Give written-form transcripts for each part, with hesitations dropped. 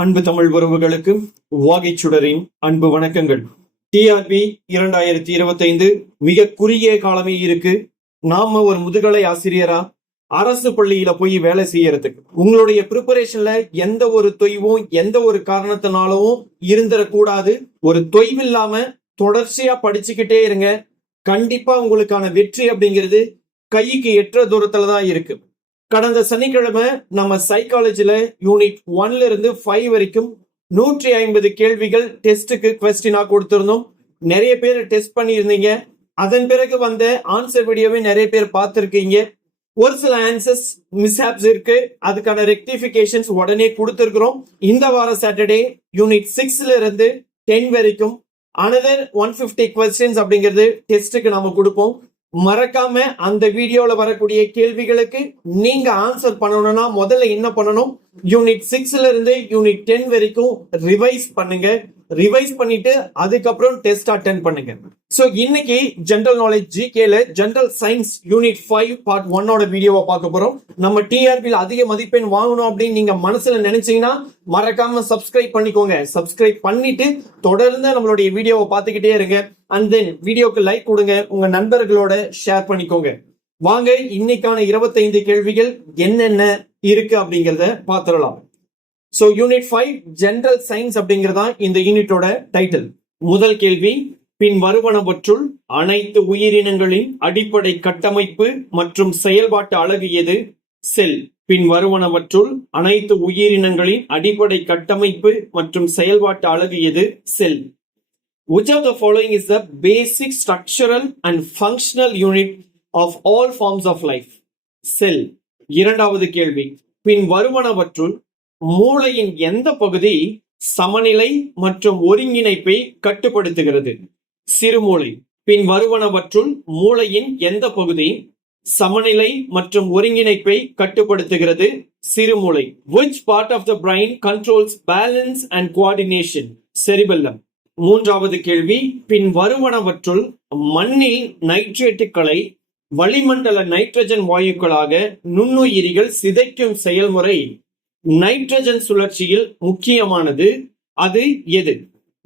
அன்பு தமிழ் உறவுகளுக்கு வாகைச்சுடரின் அன்பு வணக்கங்கள். டிஆர்பி 2025 மிக குறுகிய காலமே இருக்கு. நாம ஒரு முதுகலை ஆசிரியரா அரசு பள்ளியில போய் வேலை செய்யறதுக்கு உங்களுடைய ப்ரிப்பரேஷன்ல எந்த ஒரு தொய்வும் எந்த ஒரு காரணத்தினாலும் இருந்துடக்கூடாது. ஒரு தொய்வில்லாம தொடர்ச்சியா படிச்சுக்கிட்டே இருங்க. கண்டிப்பா உங்களுக்கான வெற்றி அப்படிங்கிறது கைக்கு எட்டுற தூரத்துல தான் இருக்கு. கடந்த சனிக்கிழமை நம்ம சைக்காலஜில யூனிட் 1ல இருந்து 5 வரைக்கும் 150 கேள்விகள் டெஸ்ட்டுக்கு கொஸ்டினா கொடுத்திருந்தோம். நிறைய பேர் டெஸ்ட் பண்ணியிருந்தீங்க. அதன் பிறகு வந்த ஆன்சர் வீடியோவை நிறைய பேர் பார்த்திருக்கீங்க. ஒரு சில ஆன்சர்ஸ் மிஸ்ஹாப்ஸ் இருக்கு, அதுக்கான ரெக்டிபிகேஷன்ஸ் உடனே கொடுத்திருக்கிறோம். இந்த வாரம் சாட்டர்டே யூனிட் 6ல இருந்து 10 வரைக்கும் another 150 questions அப்படிங்கிறது டெஸ்ட்டுக்கு நாம கொடுப்போம். மறக்காம அந்த வீடியோல வரக்கூடிய கேள்விகளுக்கு நீங்க ஆன்சர் பண்ணணும்னா முதல்ல என்ன பண்ணணும், யூனிட் 6ல இருந்து யூனிட் 10 வரைக்கும் ரிவைஸ் பண்ணுங்க. ரிவைஸ் பண்ணிட்டு அதுக்கப்புறம் டெஸ்ட் அட்டென்ட் பண்ணுங்க. சோ இன்னைக்கு ஜெனரல் நாலேஜ் ஜிகேல ஜெனரல் சயின்ஸ் யூனிட் 5 பார்ட் 1ஓட வீடியோவை பார்க்க போறோம். நம்ம டிஆர்பியில் அதிக மதிப்பெண் வாங்கணும் அப்படின்னு நீங்க மனசுல நினைச்சீங்கன்னா மறக்காம சப்ஸ்கிரைப் பண்ணிக்கோங்க. சப்ஸ்கிரைப் பண்ணிட்டு தொடர்ந்து நம்மளுடைய வீடியோவை பார்த்துக்கிட்டே இருங்க. அண்ட் தென் வீடியோக்கு லைக் கொடுங்க, உங்க நண்பர்களோட ஷேர் பண்ணிக்கோங்க. வாங்க இன்னைக்கான 25 கேள்விகள் என்னென்ன இருக்கு அப்படிங்கறத பார்த்துடலாம். சோ யூனிட் 5 ஜெனரல் சயின்ஸ் அப்படிங்கறதா இந்த யூனிட்டோட டைட்டில். முதல் கேள்வி, பின் வருவனவற்றுள் அனைத்து உயிரினங்களின் அடிப்படை கட்டமைப்பு மற்றும் செயல்பாட்டு அலகு எது? செல். பின் வருவனவற்றுள் அனைத்து உயிரினங்களின் அடிப்படை கட்டமைப்பு மற்றும் செயல்பாட்டு அலகு எது? செல். Which of the following is the basic structural and functional unit of all forms of life? Cell. இரண்டாவது கேள்வி, பின் வருவனவற்றுள் மூளையின் எந்த பகுதி சமநிலை மற்றும் ஒருங்கிணைப்பை கட்டுப்படுத்துகிறது? சிறுமூளை. பின் வருவனவற்றுள் மூளையின் எந்த பகுதி சமநிலை மற்றும் ஒருங்கிணைப்பை கட்டுப்படுத்துகிறது? சிறுமூளை. Which part of the brain controls balance and coordination? cerebellum. மூன்றாவது கேள்வி, பின் வருவனவற்றுள் மண்ணில் நைட்ரேட்டுகளை வளிமண்டல நைட்ரஜன் வாயுக்களாக நுண்ணுயிரிகள் சிதைக்கும் செயல்முறை நைட்ரஜன் சுழற்சியில் முக்கியமானது. அது எது?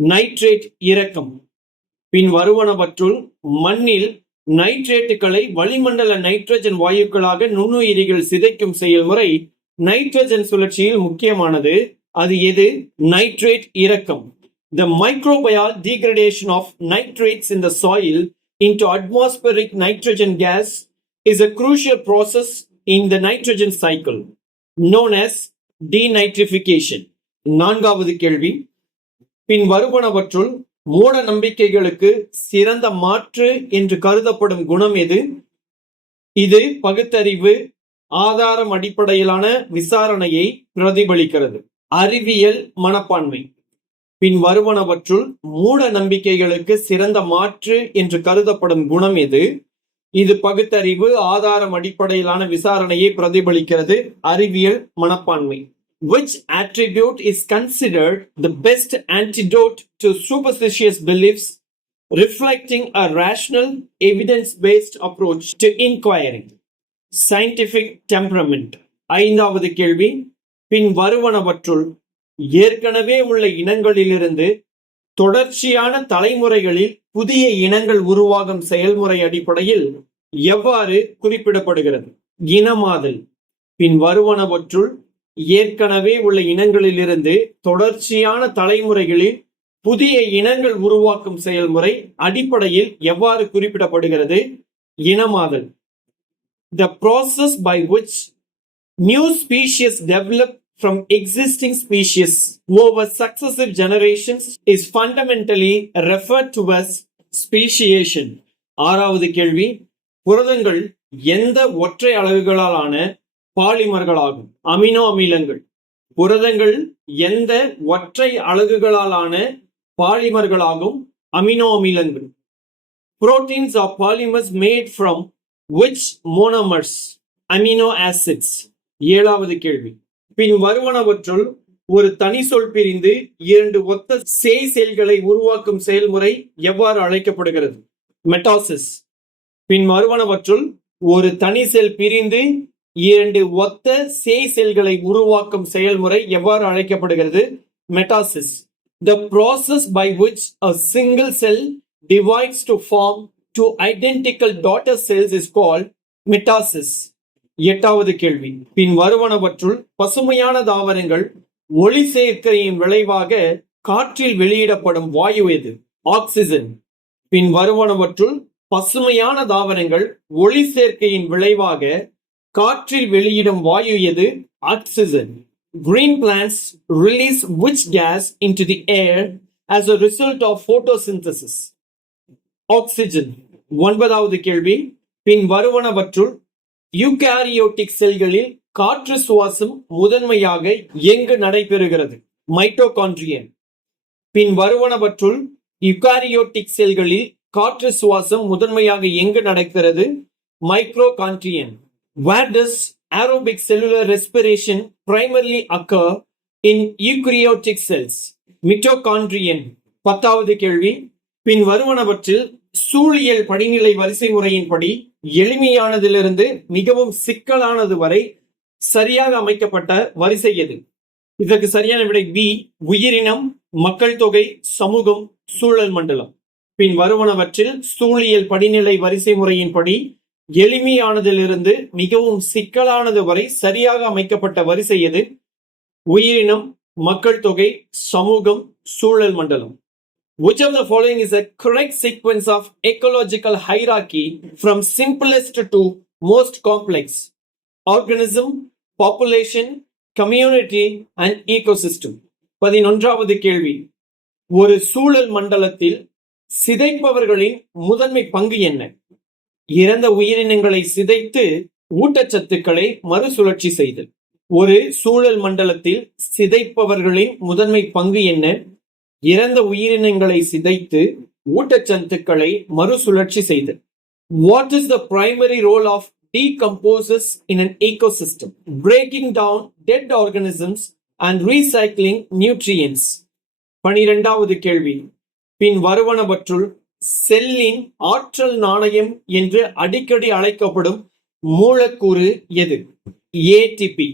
நைட்ரேட் இறக்கம். பின் வருவனவற்றுள் மண்ணில் நைட்ரேட்டுகளை வளிமண்டல நைட்ரஜன் வாயுக்களாக நுண்ணுயிரிகள் சிதைக்கும் செயல்முறை நைட்ரஜன் சுழற்சியில் முக்கியமானது. அது எது? நைட்ரேட் இறக்கம். The microbial degradation of nitrates in the soil into atmospheric nitrogen gas is a crucial process in the nitrogen cycle, known as denitrification. நான்காவது கேள்வி, பின் வருவனவற்றுள் மூட நம்பிக்கைகளுக்கு சிறந்த மாற்று என்று கருதப்படும் குணம் எது? இது பகுத்தறிவு ஆதாரம் அடிப்படையிலான விசாரணையை பிரதிபலிக்கிறது. அறிவியல் மனப்பான்மை. பின் வருவனவற்றுள் மூட நம்பிக்கைகளுக்கு சிறந்த மாற்று என்று கருதப்படும் குணம் எது? இது பகுத்தறிவு ஆதாரம் அடிப்படையிலான விசாரணையை பிரதிபலிக்கிறது. அறிவியல் மனப்பான்மை. Which attribute is considered the best antidote to superstitious beliefs, reflecting a rational, evidence-based approach to inquiry? Scientific temperament. ஐந்தாவது கேள்வி, பின் வருவனவற்றுள் ஏற்கனவே உள்ள இனங்களிலிருந்து தொடர்ச்சியான தலைமுறைகளில் புதிய இனங்கள் உருவாகும் செயல்முறை அடிப்படையில் எவ்வாறு குறிப்பிடப்படுகிறது? இனமாதல். பின் வருவனவற்றுள் ஏற்கனவே உள்ள இனங்களிலிருந்து தொடர்ச்சியான தலைமுறைகளில் புதிய இனங்கள் உருவாக்கும் செயல்முறை அடிப்படையில் எவ்வாறு குறிப்பிடப்படுகிறது? இனமாதல். The process by which new species develop from existing species over successive generations is fundamentally referred to as speciation. ஆறாவது கேள்வி, புரதங்கள் எந்த ஒற்றை அலகுகளாலான பாலிமர்களாகும்? அமினோ அமிலங்கள். புரதங்கள் எந்த ஒற்றை அலகுகளாலான பாலிமர்களாகும்? அமினோ அமிலங்கள். Proteins are polymers made from which monomers? amino acids. ஏழாவது கேள்வி, பின் வருவனவற்றுள் ஒரு தனி சொல் பிரிந்து இரண்டு ஒத்த சேய் செல்களை உருவாக்கும் செயல்முறை எவ்வாறு அழைக்கப்படுகிறது? மெட்டாசிஸ். பின் வருவனவற்றுள் ஒரு தனி செல் பிரிந்து இரண்டு ஒத்த சேய் செல்களை உருவாக்கும் செயல்முறை எவ்வாறு அழைக்கப்படுகிறது? Metastasis. The process by which a single cell divides to form two identical daughter cells is called metasis. எட்டாவது கேள்வி. பின் வருவனவற்றுள் பசுமையான தாவரங்கள் ஒளி சேர்க்கையின் விளைவாக காற்றில் வெளியிடப்படும் வாயு எது? ஆக்சிஜன். பின் வருவனவற்றுள் பசுமையான தாவரங்கள் ஒளி சேர்க்கையின் விளைவாக காற்றில் வெளியிடும் வாயு எது? Oxygen. Green plants release which gas into the air as a result of photosynthesis? Oxygen. ஒன்பதாவது கேள்வி. பின் வருவனவற்றுள் யூகாரியோட்டிக் செல்களில் காற்று சுவாசம் முதன்மையாக எங்கு நடைபெறுகிறது? மைட்டோகாண்ட்ரியன். பின் வருவனவற்றுள் யூகாரியோட்டிக் செல்களில் காற்று சுவாசம் முதன்மையாக எங்கு நடக்கிறது? மைக்ரோகாண்ட்ரியன். Where does aerobic cellular respiration primarily occur in eukaryotic cells? Mitochondrion. பத்தாவது கேள்வி. பின் வருவனவற்றில் சூழியல் படிநிலை வரிசை முறையின்படி எளிமையானதிலிருந்து மிகவும் சிக்கலானது வரை சரியாக அமைக்கப்பட்ட வரிசை எது? இதற்கு சரியான விடை பி. உயிரினம், மக்கள் தொகை, சமூகம், சூழல் மண்டலம். பின் வருவனவற்றில் சூழியல் படிநிலை வரிசை முறையின்படி எளிமையானதிலிருந்து மிகவும் சிக்கலானது வரை சரியாக அமைக்கப்பட்ட வரிசை எது? உயிரினம், மக்கள் தொகை, சமூகம், சூழல் மண்டலம். Which of the following is a correct sequence of ecological hierarchy from simplest to most complex? Organism, population, community and ecosystem. 11வது கேள்வி. ஒரு சூழல் மண்டலத்தில் சிதைப்பவர்களின் முதன்மை பங்கு என்ன? இறந்த உயிரினங்களை சிதைத்து ஊட்டச்சத்துக்களை மறுசுழற்சி செய்தல். ஒரு சூழல் மண்டலத்தில் சிதைப்பவர்களின் முதன்மை பங்கு என்ன? இறந்த உயிரினங்களை சிதைத்து ஊட்டச்சத்துக்களை மறுசுழற்சி செய்தல். What is the primary role of decomposers in an ecosystem? Breaking down dead organisms and recycling nutrients. 12வது கேள்வி. பின் வருவனவற்றுள் செல்லின் ஆற்றல் நாணயம் என்று அடிக்கடி அழைக்கப்படும் மூலக்கூறு எது? ஏடிபி.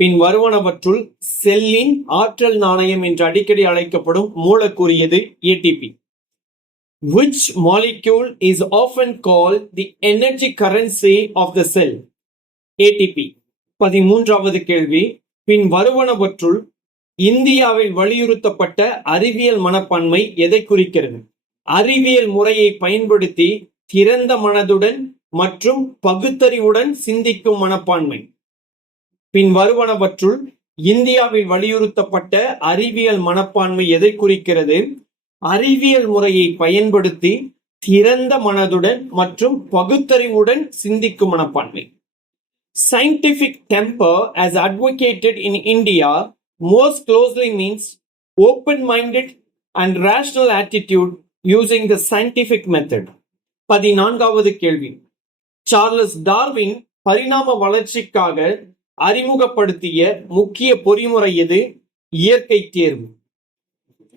பின் வருவனவற்றுள் செல்லின் ஆற்றல் நாணயம் என்று அடிக்கடி அழைக்கப்படும் மூலக்கூறு எது? ATP. Which molecule is often called the energy currency of the cell? ATP. 13வது கேள்வி. பின் வருவனவற்றுள் இந்தியாவில் வலியுறுத்தப்பட்ட அறிவியல் மனப்பான்மை எதை குறிக்கிறது? அறிவியல் முறையை பயன்படுத்தி திறந்த மனதுடன் மற்றும் பகுத்தறிவுடன் சிந்திக்கும் மனப்பான்மை. பின் வருவனவற்றுள் இந்தியாவில் வலியுறுத்தப்பட்ட அறிவியல் மனப்பான்மை எதை குறிக்கிறது? அறிவியல் முறையை பயன்படுத்தி திறந்த மனதுடன் மற்றும் பகுத்தறிவுடன் சிந்திக்கும் மனப்பான்மை. Scientific temper as advocated in India most closely means open-minded and rational attitude using the scientific method. 14வது கேள்வி. சார்லஸ் டார்வின் பரிணாம வளர்ச்சிக்காக அறிமுகப்படுத்திய முக்கிய பொறிமுறை எது? இயற்கை தேர்வு.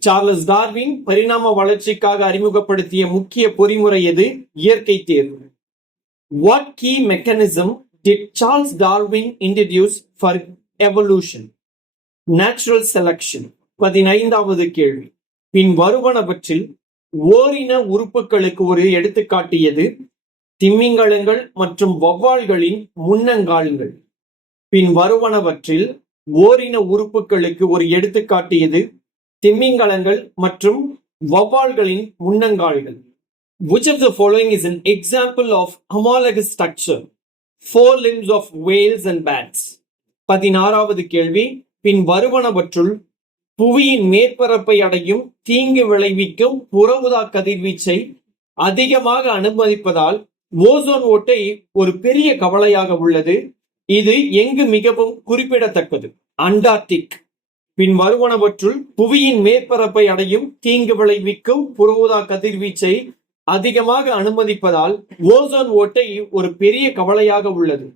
சார்லஸ் டார்வின் பரிணாம வளர்ச்சிக்காக அறிமுகப்படுத்திய முக்கிய பொறிமுறை எது? இயற்கை தேர்வு. What key mechanism did Charles Darwin introduce for evolution? Natural selection. 15வது கேள்வி. பின் வருவனவற்றில் ஓரின உறுப்புகளுக்கு ஒரு எடுத்துக்காட்டு எது? திமிங்கலங்கள் மற்றும் வௌவால்களின் முன்னங்கால்கள். பின் வருவனவற்றில் ஓரின உறுப்புகளுக்கு ஒரு எடுத்துக்காட்டு எது? திமிங்கலங்கள் மற்றும் வௌவால்களின் முன்னங்கால்கள். Which of the following is an example of homologous structure? Four limbs of whales and bats. 16வது கேள்வி. பின் வருவனவற்றுள் புவியின் மேற்பரப்பை அடையும் தீங்கு விளைவிக்கும் புற ஊதா கதிர்வீச்சை அதிகமாக அனுமதிப்பதால் ஓசோன் ஓட்டை ஒரு பெரிய கவலையாக உள்ளது. இது எங்கு மிகவும் குறிப்பிடத்தக்கது? அண்டார்டிக். பின் வருவனவற்றுள் புவியின் மேற்பரப்பை அடையும் தீங்கு விளைவிக்கும் புற ஊதா கதிர்வீச்சை அதிகமாக அனுமதிப்பதால் ஓசோன் ஓட்டை ஒரு பெரிய கவலையாக உள்ளது.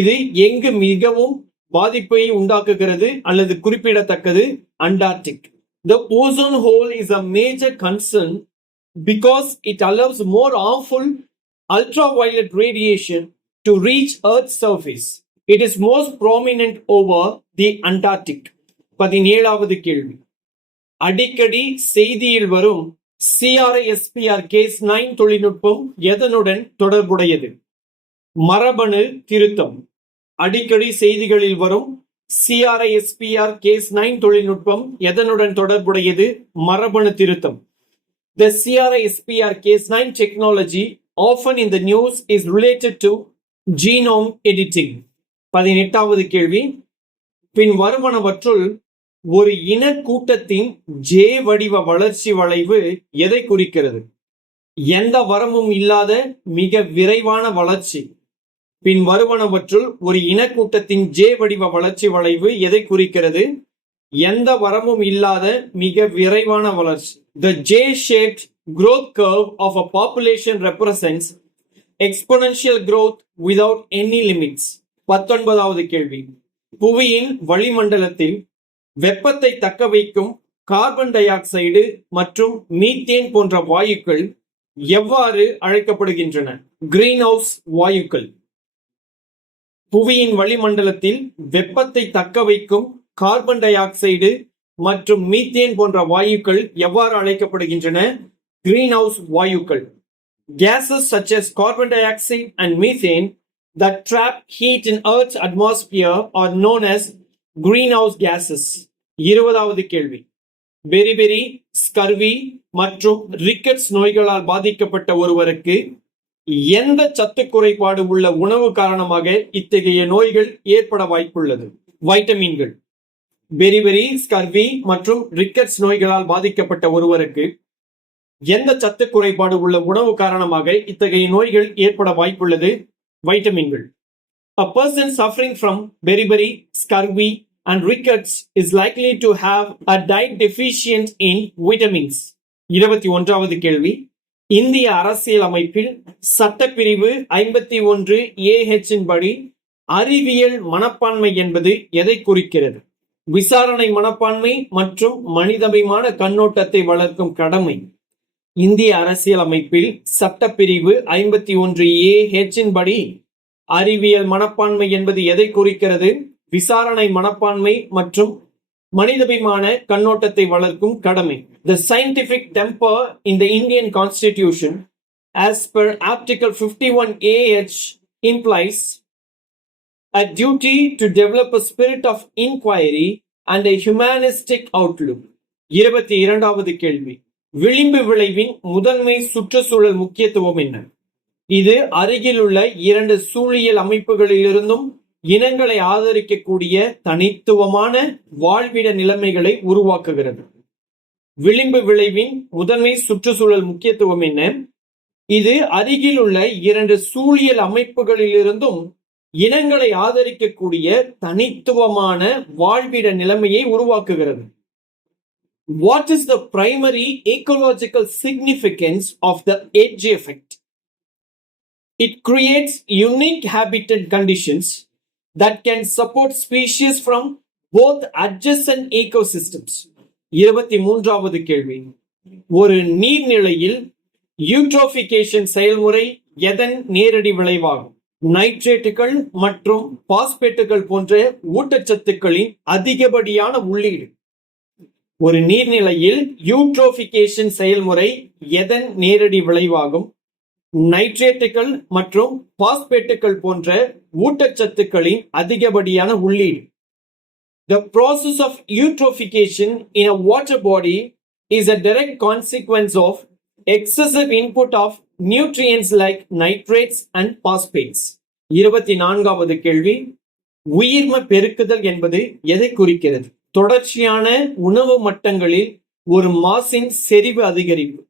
இது எங்கு மிகவும் பாதிப்பை உண்டாக்குகிறது அல்லது குறிப்பிடத்தக்கது? Antarctic. The ozone hole is a major concern because it allows more harmful ultraviolet radiation to reach Earth's surface. It is most prominent over the Antarctic. 17வது கேள்வி. அடிக்கடி செய்தியில் வரும் CRISPR கேஸ் 9 தொழில்நுட்பம் எதனுடன் தொடர்புடையது? மரபணு திருத்தம். அடிக்கடி செய்திகளில் வரும் CRISPR கேஸ் 9 தொழில்நுட்பம் எதனுடன் தொடர்புடையது? மரபணு திருத்தம். The CRISPR case 9 technology often in the news is related to genome editing. 18வது கேள்வி. பின் வருவனவற்றுள் ஒரு இன கூட்டத்தின் J வடிவ வளர்ச்சி வளைவு எதை குறிக்கிறது? எந்த வரமும் இல்லாத மிக விரைவான வளர்ச்சி. பின் வருவனவற்றுள் ஒரு இனக்கூட்டத்தின் J வடிவ வளர்ச்சி வளைவு எதை குறிக்கிறது? எந்த வரமும் இல்லாத மிக விரைவான வளர்ச்சி. The J-shaped growth curve of a population represents exponential growth without any limits. 19வது கேள்வி. புவியின் வளிமண்டலத்தில் வெப்பத்தை தக்க வைக்கும் கார்பன் டை ஆக்சைடு மற்றும் மீத்தேன் போன்ற வாயுக்கள் எவ்வாறு அழைக்கப்படுகின்றன? கிரீன் ஹவுஸ் வாயுக்கள். புவியின் வளிமண்டலத்தில் வெப்பத்தை தக்க வைக்கும் கார்பன் டை ஆக்சைடு மற்றும் மீத்தேன் போன்ற வாயுக்கள் எவ்வாறு அழைக்கப்படுகின்றன? கிரீன் ஹவுஸ் வாயுக்கள். Gases such as carbon dioxide and methane that trap heat in Earth's atmosphere are known as greenhouse gases. 20வது கேள்வி. பெரிபெரி, ஸ்கர்வி மற்றும் ரிக்கெட்ஸ் நோய்களால் பாதிக்கப்பட்ட ஒருவருக்கு எந்த சத்து குறைபாடு உள்ள உணவு காரணமாக இத்தகைய நோய்கள் ஏற்பட வாய்ப்புள்ளது? வைட்டமின்கள். பெரிபெரி, ஸ்கர்வி மற்றும் ரிக்கெட்ஸ் நோய்களால் பாதிக்கப்பட்ட ஒருவருக்கு எந்த சத்து குறைபாடு உள்ள உணவு காரணமாக இத்தகைய நோய்கள் ஏற்பட வாய்ப்புள்ளது? வைட்டமின்கள். A person suffering from beriberi, scurvy and rickets is likely to have a diet deficient in vitamins. 21வது கேள்வி. இந்திய அரசியல் அமைப்பில் சட்டப்பிரிவு 51A(h) படி அறிவியல் மனப்பான்மை என்பது எதை குறிக்கிறது? விசாரணை மனப்பான்மை மற்றும் மனிதாபிமான கண்ணோட்டத்தை வளர்க்கும் கடமை. இந்திய அரசியல் அமைப்பில் சட்டப்பிரிவு 51A(h) படி அறிவியல் மனப்பான்மை என்பது எதை குறிக்கிறது? விசாரணை மனப்பான்மை மற்றும் மனிதாபிமான கண்ணோட்டத்தை வளர்க்கும் கடமை. The scientific temper in the Indian Constitution as per Article 51A(h) implies a duty to develop a spirit of inquiry and a humanistic outlook. 22வது கேள்வி. விளிம்பு விளைவின் முதன்மை சுற்றுச்சூழல் முக்கியத்துவம் என்ன? இது அருகிலுள்ள 2 சூழியல் அமைப்புகளிலிருந்தும் இனங்களை ஆதரிக்கக்கூடிய தனித்துவமான வாழ்விட நிலைமைகளை உருவாக்குகிறது. விளிம்பு விளைவின் முதன்மை சுற்றுச்சூழல் முக்கியத்துவம் என்ன? இது அருகிலுள்ள 2 சூழியல் அமைப்புகளிலிருந்தும் இனங்களை ஆதரிக்கக்கூடிய தனித்துவமான வாழ்விட நிலைமையை உருவாக்குகிறது. What is the primary ecological significance of the edge effect? It creates unique habitat conditions that can support species from both adjacent ecosystems. 23வது கேள்வி. ஒரு நீர்நிலையில் யூட்ரோபிகேஷன் செயல்முறை எதன் நேரடி விளைவாகும்? நைட்ரேட்டுகள் மற்றும் பாஸ்பேட்டுகள் போன்ற ஊட்டச்சத்துக்களின் அதிகப்படியான உள்ளீடு. ஒரு நீர்நிலையில் யூட்ரோபிகேஷன் செயல்முறை எதன் நேரடி விளைவாகும்? நைட்ரேட்டுகள் மற்றும் பாஸ்பேட்டுகள் போன்ற ஊட்டச்சத்துக்களின் அதிகப்படியான உள்ளீடு. The process of eutrophication in a water body is a direct consequence of excessive input of nutrients like nitrates and phosphates. 24வது கேள்வி. உயிர்ம பெருக்குதல் என்பது எதை குறிக்கிறது? தொடர்ச்சியான உணவு மட்டங்களில் ஒரு மாசின் செறிவு அதிகரிப்பு.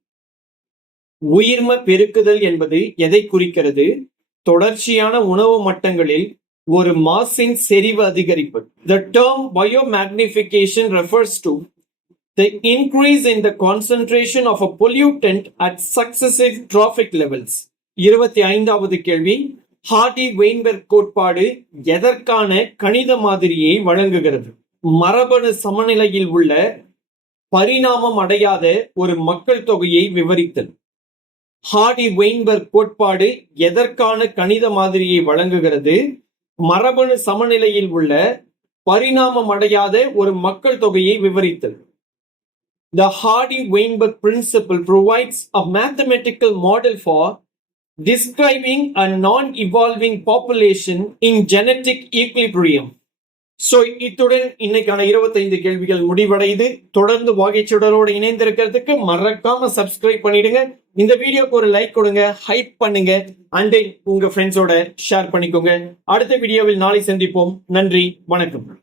உயிர்ம பெருக்குதல் என்பது எதை குறிக்கிறது? தொடர்ச்சியான உணவு மட்டங்களில் ஒரு மாசின் செறிவு அதிகரிப்பு. The term biomagnification refers to the increase in the concentration of a pollutant at successive trophic levels. 25வது கேள்வி. ஹார்டி-வெயின்பெர்க் கோட்பாடு எதற்கான கணித மாதிரியை வழங்குகிறது? மரபணு சமநிலையில் உள்ள பரிணாமம் அடையாத ஒரு மக்கள் தொகையை விவரித்தல். ஹார்டி-வெயின்பெர்க் கோட்பாடு எதற்கான கணித மாதிரியை வழங்குகிறது? மரபணு சமநிலையில் உள்ள பரிணாமம் அடையாத ஒரு மக்கள் தொகையை விவரித்தல். The Hardy-Weinberg principle provides a mathematical model for describing a non-evolving population in genetic equilibrium. So, இத்துடன் இன்னைக்கான 25 கேள்விகள் முடிவடையுது. தொடர்ந்து வாகைச்சுடரோடு இணைந்திருக்கிறதுக்கு மறக்காம சப்ஸ்கிரைப் பண்ணிடுங்க. இந்த வீடியோக்கு ஒரு லைக் கொடுங்க, ஹைப் பண்ணுங்க, அண்ட் உங்க ஃப்ரெண்ட்ஸோட ஷேர் பண்ணிக்கோங்க. அடுத்த வீடியோவில் நாளை சந்திப்போம். நன்றி, வணக்கம்.